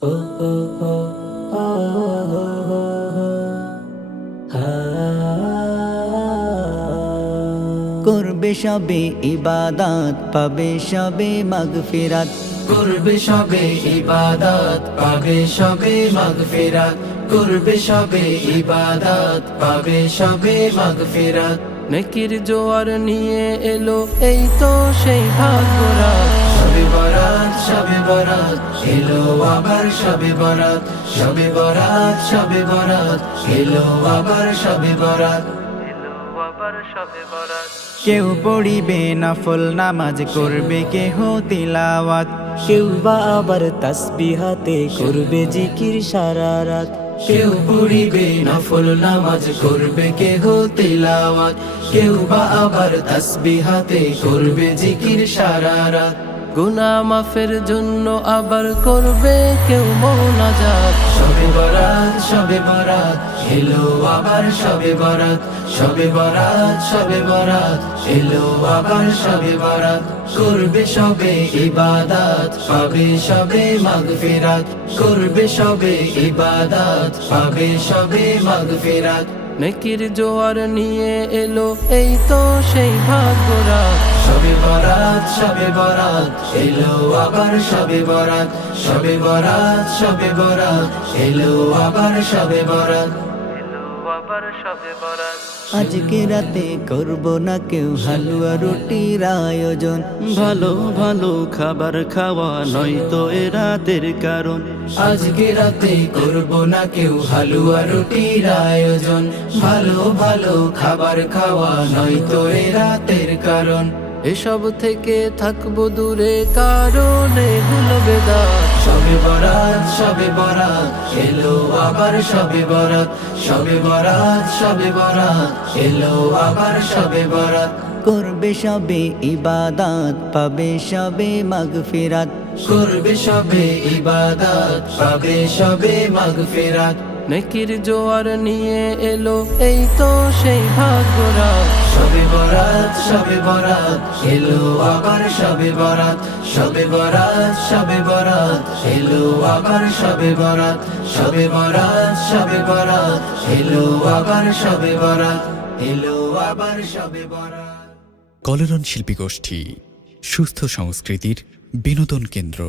ও ও ও ও করবে সবে ইবাদত পাবে সবে মাগফিরাত করবে সবে ইবাদত পাবে সবে মাগফিরাত করবে সবে ইবাদত পাবে সবে মাগফিরাত নেকির জোয়ার নিয়ে এলো এই তো সেই ভাগ্যরাত সবে বরাত সবে বরাত এলো আবার সবে বরাত সবে বরাত সবে বরাত এলো আবার সবে বরাত কেউ পড়িবে নফল নামাজ করবে কেহ তিলাওয়াত, কেউ বা আবার তাসবিহাতে করবে জিকির সারা রাত কেউ পড়িবে নফল নামাজ করবে কেহ তিলাওয়াত কেউ বা আবার তাসবিহাতে করবে জিকির সারা রাত গুনাহ মাফের জন্য আবার করবে কেউ মোনাজাত সবে বরাত সবে বরাত এলো আবার সবে বরাত সবে বরাত সবে বরাত এলো আবার সবে বরাত করবে সবে ইবাদত পাবে সবে মাগফিরাত করবে সবে ইবাদত পাবে সবে মাগফিরাত নেকির জোয়ার নিয়ে এলো এই তো সেই ভাগ্যরাত সবে বরাত সবে বরাত এলো আবার সবে বরাত সবে বরাত সবে বরাত এলো আবার সবে বরাত আজকে রাতে করব না কেউ হালুয়া রুটির আয়োজন, ভালো ভালো খাবার খাওয়া নয়তো এ রাতের কারণ। আজকে রাতে করব না কেউ হালুয়া রুটির আয়োজন ভালো ভালো খাবার খাওয়া নয়তো এ রাতের কারণ এসব থেকে থাকবো দূরে কারণে গুলো বেদাত সবে বরাত সবে বরাত এলো আবার সবে বরাত সবে বরাত সবে বরাত এলো আবার সবে বরাত করবে সবে ইবাদত পাবে সবে মাগফিরাত করবে সবে ইবাদত পাবে সবে মাগফিরাত নেকির জোয়ার নিয়ে এলো এই তো সেই ভাগ্যরাত সবে বরাত সবে বরাত এলো আবার সবে বরাত সবে বরাত সবে বরাত এলো আবার সবে বরাত সবে বরাত সবে বরাত এলো আবার সবে বরাত এলো আবার সবে বরাত। কলেরন শিল্পী গোষ্ঠী, সুস্থ সংস্কৃতির বিনোদন কেন্দ্র।